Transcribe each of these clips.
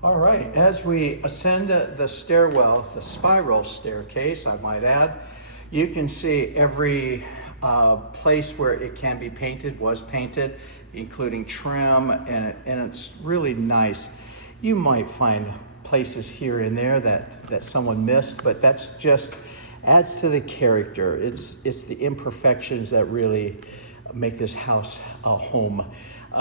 All right, as we ascend the stairwell, the spiral staircase, I might add, you can see every place where it can be painted was painted, including trim, and it's really nice. You might find places here and there that someone missed, but that's just adds to the character. It's the imperfections that really make this house a home.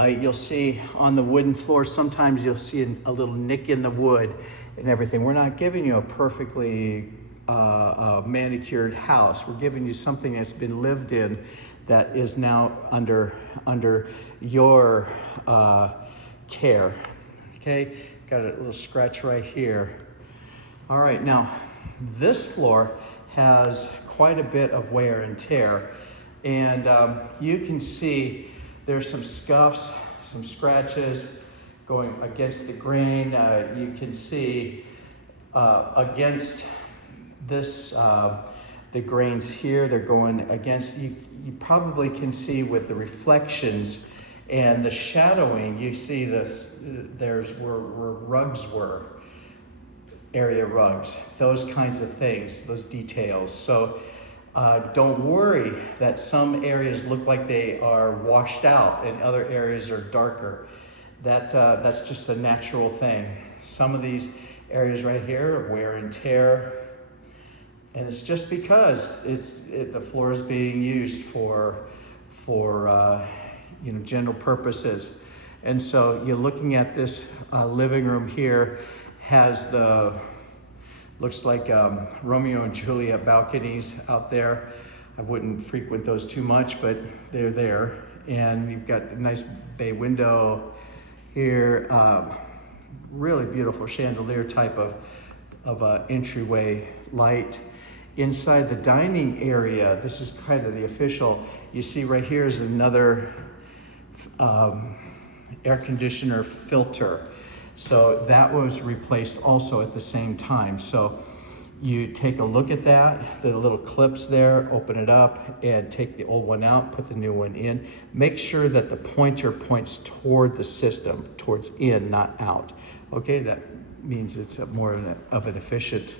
You'll see on the wooden floor, sometimes you'll see a little nick in the wood and everything. We're not giving you a perfectly manicured house. We're giving you something that's been lived in that is now under your care. Okay, got a little scratch right here. All right, now this floor has quite a bit of wear and tear, and you can see there's some scuffs, some scratches going against the grain. You can see against this, the grains here, they're going against, you probably can see with the reflections and the shadowing, you see this, there's where rugs were, area rugs, those kinds of things, those details. So don't worry that some areas look like they are washed out and other areas are darker. That's just a natural thing. Some of these areas right here are wear and tear, and it's just because the floor is being used for general purposes. And so you're looking at this living room here, has looks like Romeo and Juliet balconies out there. I wouldn't frequent those too much, but they're there. And you've got a nice bay window here, really beautiful chandelier type of entryway light. Inside the dining area, this is kind of the official, you see right here is another air conditioner filter. So that was replaced also at the same time. So you take a look at that, the little clips there, open it up and take the old one out, put the new one in. Make sure that the pointer points toward the system, towards in, not out. Okay, that means it's more of an efficient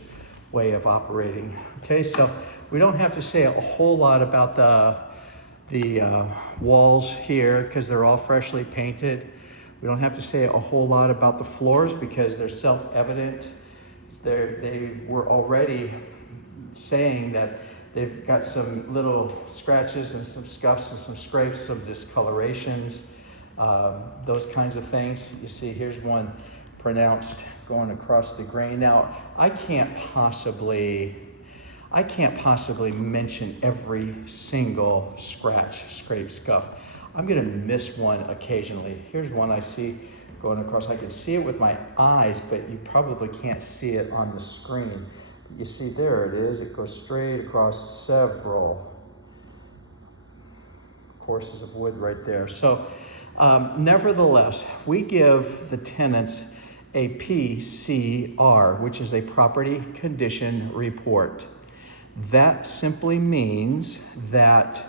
way of operating. Okay, so we don't have to say a whole lot about the walls here because they're all freshly painted. We don't have to say a whole lot about the floors because they're self-evident. They were already saying that they've got some little scratches and some scuffs and some scrapes, some discolorations, those kinds of things. You see, here's one pronounced going across the grain. Now, I can't possibly mention every single scratch, scrape, scuff. I'm gonna miss one occasionally. Here's one I see going across. I can see it with my eyes, but you probably can't see it on the screen. You see, there it is. It goes straight across several courses of wood right there. So nevertheless, we give the tenants a PCR, which is a property condition report. That simply means that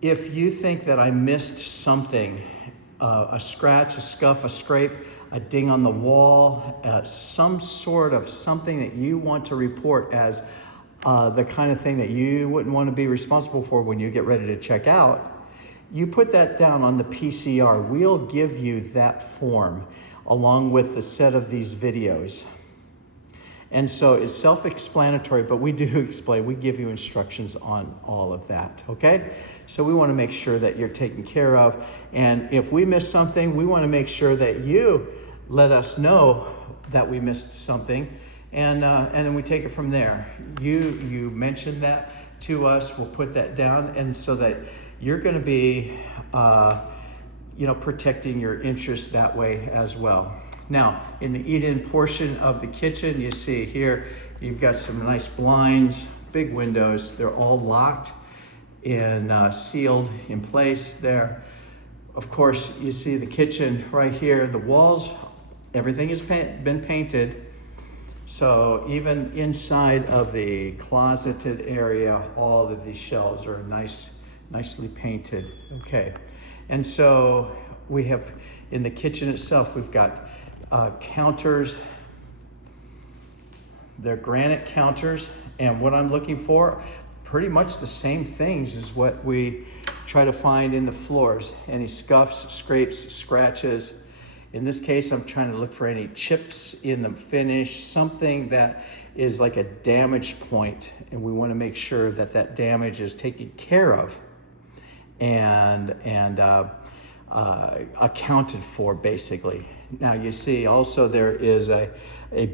if you think that I missed something, a scratch, a scuff, a scrape, a ding on the wall, some sort of something that you want to report as the kind of thing that you wouldn't want to be responsible for when you get ready to check out, you put that down on the PCR. We'll give you that form along with the set of these videos. And so it's self-explanatory, but we do explain, we give you instructions on all of that, okay? So we want to make sure that you're taken care of. And if we miss something, we want to make sure that you let us know that we missed something. And then we take it from there. You mentioned that to us, we'll put that down. And so that you're going to be, protecting your interests that way as well. Now, in the eat-in portion of the kitchen, you see here, you've got some nice blinds, big windows. They're all locked and sealed in place there. Of course, you see the kitchen right here. The walls, everything has been painted. So even inside of the closeted area, all of these shelves are nicely painted. Okay. And so we have, in the kitchen itself, we've got counters. They're granite counters, and what I'm looking for, pretty much the same things as what we try to find in the floors. Any scuffs, scrapes, scratches. In this case, I'm trying to look for any chips in the finish, something that is like a damage point, and we want to make sure that that damage is taken care of and accounted for, basically. Now you see also there is a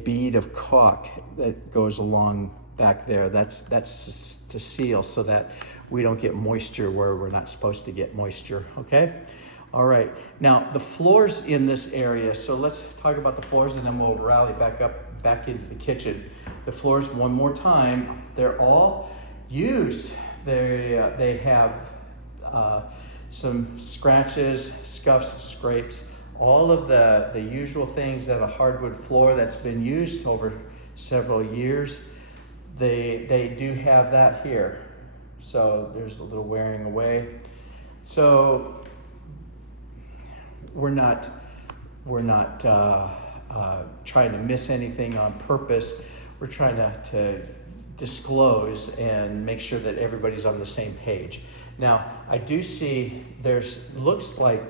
bead of caulk that goes along back there. That's to seal so that we don't get moisture where we're not supposed to get moisture, okay? All right, now the floors in this area, so let's talk about the floors and then we'll rally back into the kitchen. The floors, one more time, they're all used. They have some scratches, scuffs, scrapes, all of the usual things that a hardwood floor that's been used over several years, they do have that here. So there's a little wearing away. So we're not trying to miss anything on purpose. We're trying to disclose and make sure that everybody's on the same page. Now, I do see looks like,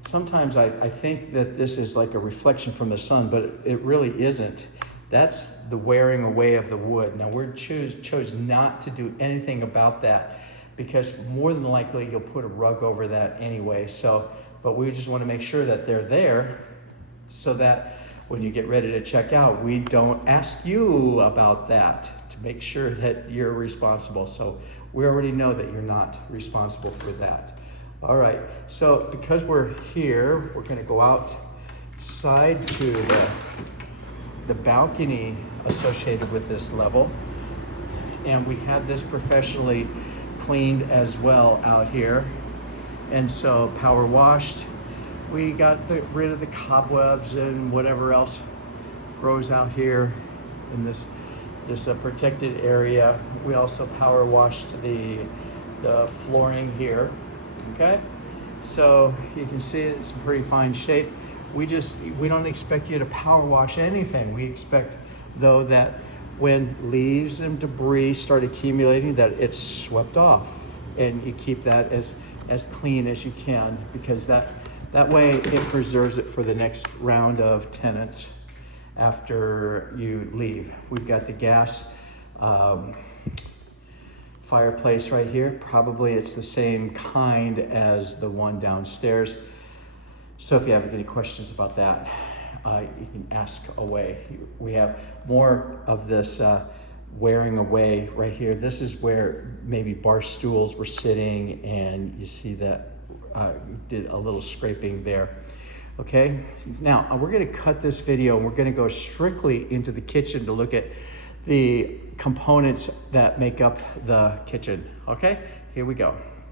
sometimes I think that this is like a reflection from the sun, but it really isn't. That's the wearing away of the wood. Now, we chose not to do anything about that because more than likely you'll put a rug over that anyway. So, but we just want to make sure that they're there so that when you get ready to check out, we don't ask you about that, to make sure that you're responsible. So we already know that you're not responsible for that. All right, so because we're here, we're going to go outside to the balcony associated with this level. And we had this professionally cleaned as well out here. And so power washed. We got rid of the cobwebs and whatever else grows out here in this protected area. We also power washed the flooring here. Okay, so you can see it's in pretty fine shape. We don't expect you to power wash anything. We expect, though, that when leaves and debris start accumulating, that it's swept off, and you keep that as clean as you can, because that way it preserves it for the next round of tenants after you leave. We've got the gas fireplace right here. Probably it's the same kind as the one downstairs. So if you have any questions about that, you can ask away. We have more of this wearing away right here. This is where maybe bar stools were sitting, and you see that did a little scraping there. Okay, now we're going to cut this video and we're going to go strictly into the kitchen to look at the components that make up the kitchen. Okay, here we go.